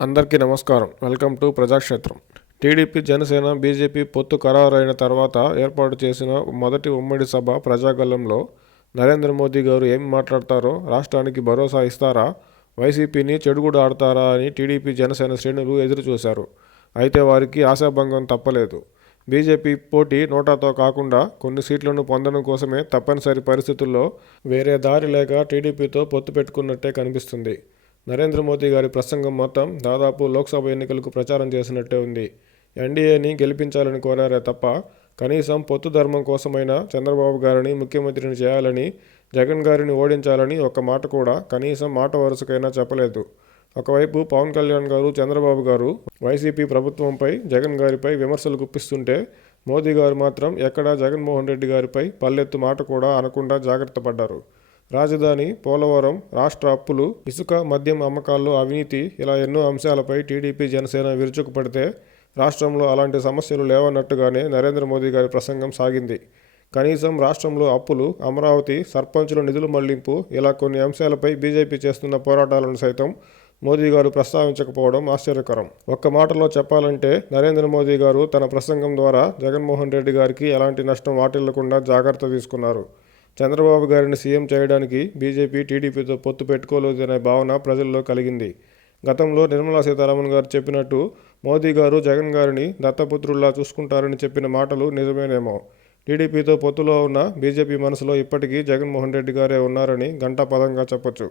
అందరికీ నమస్కారం. Welcome to Prajakshetram. TDP, Janasena, BJP పొత్తు ఖరారైన తర్వాత ఏర్పాటు చేసిన మొదటి ఉమ్మడి సభ ప్రజాగళంలో నరేంద్ర మోదీ గారు ఏమి మాట్లాడతారో, రాష్ట్రానికి భరోసా ఇస్తారా, వైసీపీని చెడుగుడు ఆడతారా అని టీడీపీ, జనసేన శ్రేణులు ఎదురుచూశారు. అయితే వారికి ఆశాభంగం తప్పలేదు. బీజేపీ పోటీ నోటాతో కాకుండా కొన్ని సీట్లను పొందడం కోసమే తప్పనిసరి పరిస్థితుల్లో వేరే దారి లేక టీడీపీతో పొత్తు పెట్టుకున్నట్టే కనిపిస్తుంది. నరేంద్ర మోదీ గారి ప్రసంగం మొత్తం దాదాపు లోక్సభ ఎన్నికలకు ప్రచారం చేసినట్టే ఉంది. ఎన్డీఏని గెలిపించాలని కోరారే తప్ప కనీసం పొత్తు ధర్మం కోసమైనా చంద్రబాబు గారిని ముఖ్యమంత్రిని చేయాలని, జగన్ గారిని ఓడించాలని ఒక్క మాట కూడా కనీసం మాట వరుసకైనా చెప్పలేదు. ఒకవైపు పవన్ కళ్యాణ్ గారు, చంద్రబాబు గారు వైసీపీ ప్రభుత్వంపై, జగన్ గారిపై విమర్శలు గుప్పిస్తుంటే, మోదీ గారు మాత్రం ఎక్కడా జగన్మోహన్ రెడ్డి గారిపై పల్లెత్తు మాట కూడా అనకుండా జాగ్రత్త పడ్డారు. రాజధాని, పోలవరం, రాష్ట్ర అప్పులు, ఇసుక, మద్యం అమ్మకాల్లో అవినీతి, ఇలా ఎన్నో అంశాలపై టీడీపీ, జనసేన విరుచుకుపడితే రాష్ట్రంలో అలాంటి సమస్యలు లేవన్నట్టుగానే నరేంద్ర మోదీ గారి ప్రసంగం సాగింది. కనీసం రాష్ట్రంలో అప్పులు, అమరావతి, సర్పంచుల నిధుల మళ్లింపు, ఇలా కొన్ని అంశాలపై బీజేపీ చేస్తున్న పోరాటాలను సైతం మోదీ గారు ప్రస్తావించకపోవడం ఆశ్చర్యకరం. ఒక్క మాటలో చెప్పాలంటే నరేంద్ర మోదీ గారు తన ప్రసంగం ద్వారా జగన్మోహన్ రెడ్డి గారికి ఎలాంటి నష్టం వాటిల్లకుండా జాగ్రత్త తీసుకున్నారు. చంద్రబాబు గారిని సీఎం చేయడానికి బీజేపీ, టీడీపీతో పొత్తు పెట్టుకోలేదనే భావన ప్రజల్లో కలిగింది. గతంలో నిర్మలా సీతారామన్ గారు చెప్పినట్టు మోదీ గారు జగన్ గారిని దత్తపుత్రుల్లా చూసుకుంటారని చెప్పిన మాటలు నిజమేనేమో. టీడీపీతో పొత్తులో ఉన్న బీజేపీ మనసులో ఇప్పటికీ జగన్మోహన్ రెడ్డి గారే ఉన్నారని ఘంటాపథంగా చెప్పొచ్చు.